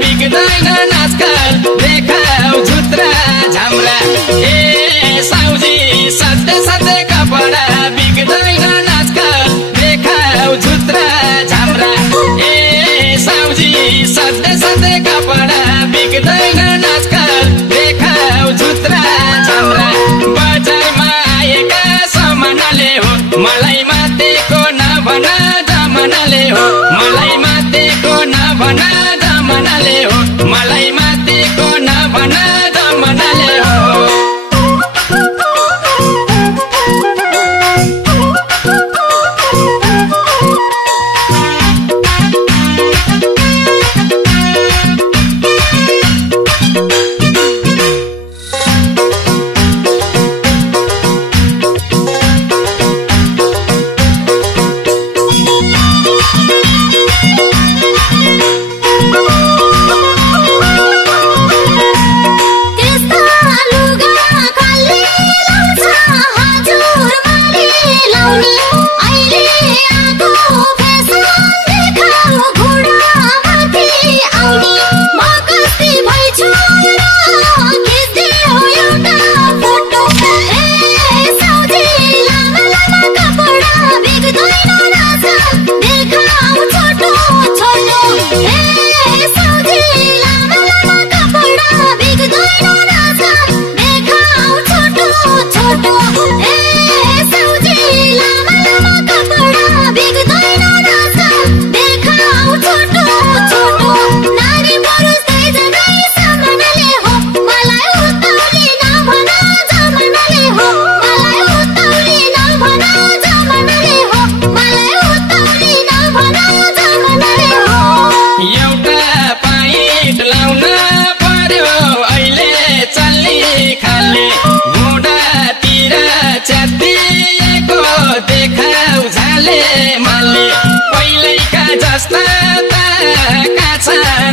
बिग्दैन नाचकाल देखाऊ झुत्रा झाम्रा ए साउजी सधैँ सधैँ कपडा बिग्दैन नाचकाल देखाऊ झुत्रा झाम्रा ए साउजी सधैँ सधैँ कपडा बिग्दैन नाचकाल देखाऊ झुत्रा झाम्रा बजारमा आएका समानले हो मलाई मातेको नभन जमानाले हो मलाई मातेको नभन जमानाले हो मलाई मातेको नभन जमानाले हो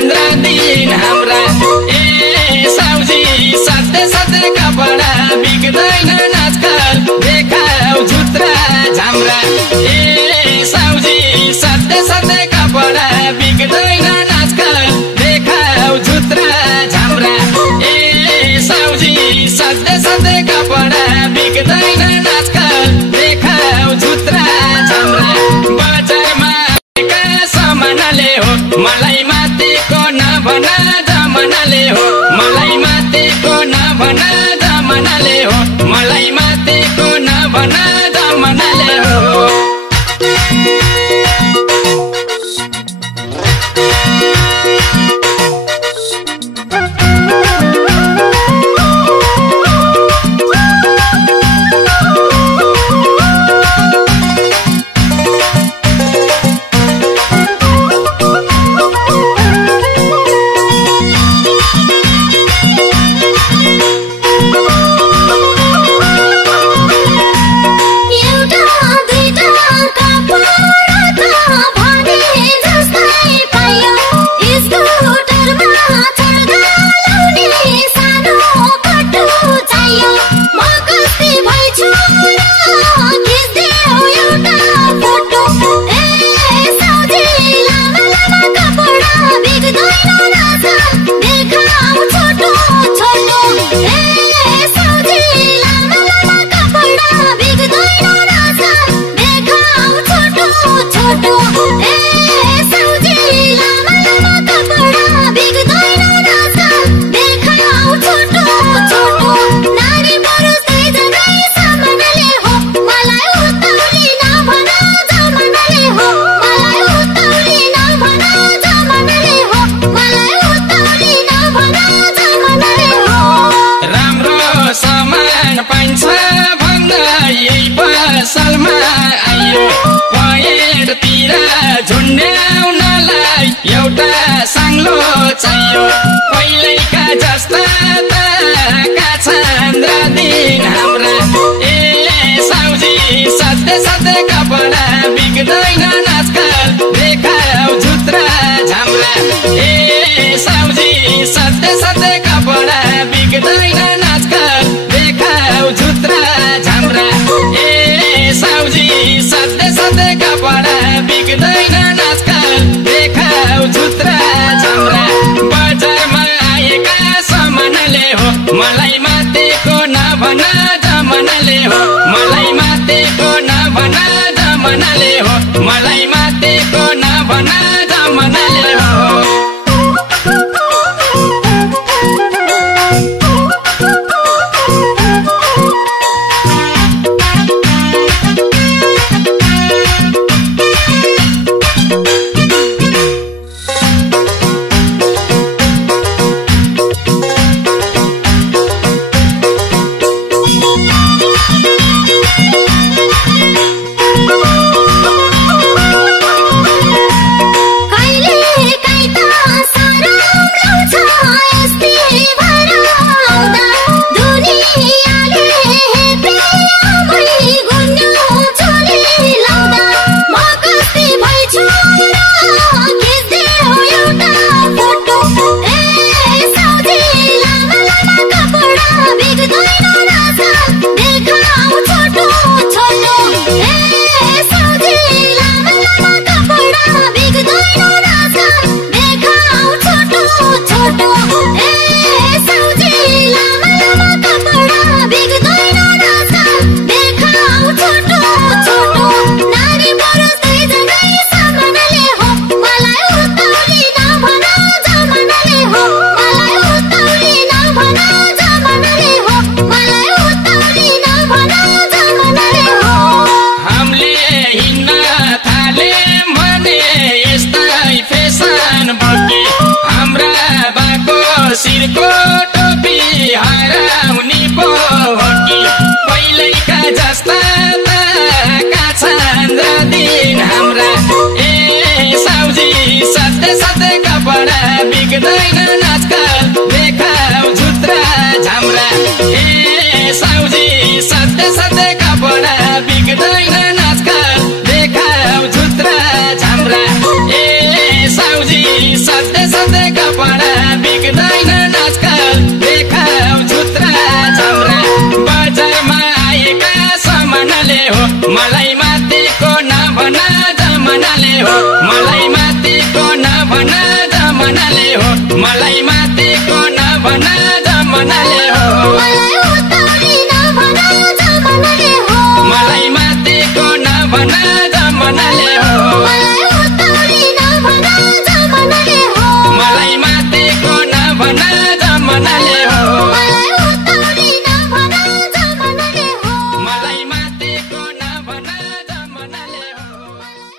हाम्रा ए साउजी सधैँ सधैँ कपडा बिग्दैन नाचकाल देखाऊ झुत्रा झाम्रा ए साउजी सधैँ सधैँ कपडा बिग्दैन नाचकाल देखाऊ झुत्रा झाम्रा ए साउजी सधैँ सधैँ कपडा बिग्दैन नाचकाल देखाऊ झुत्रा झाम्रा बजारमा आएका समानले हो मलाई मातेको नभन जमानाले हो मलाई मातेको नभन जमानाले हो मलाई मातेको नभन जमानाले हो साङ्लो चाहियो पहिलेका जस्ता ताका छन् र दिन हाम्रा ए साउजी सधैँ सधैँ कपडा बिग्दैन आजकल देखाउ झुत्रा झाम्रा ए साउजी सधैँ सधैँ कपडा बिग्दैन आजकल देखाउ झुत्रा झाम्रा ए साउजी सधैँ सधैँ कपडा बिग्दैन आजकल देखाउ झुत्रा झाम्रा बजारमा आएका सामानले हो मलाई मातेको नभन जमानाले हो मलाई मातेको नभन जमानाले हो मलाई मातेको नभन जमानाले हो शिरको टोपी हराउनी पो हो कि पहिलेका जस्ता ताका छन् र दिन हाम्रा ए साउजी सधैँ सधैँ कपडा बिग्दैन आजकल देखाउ झुत्रा झाम्रा ए साउजी सधैँ सधैँ कपडा बिग्दैन आजकल देखाउ झुत्रा झाम्रा ए साउजी सधैँ सधैँ कपडा बिग्दैन आजकल देखाउ झुत्रा झाम्रा बजारमा आएका सामानले हो मलाई मातेको नभन जमानाले हो मलाई मातेको नभन जमानाले हो मलाई मातेको नभन जमानाले हो मलाई मातेको नभन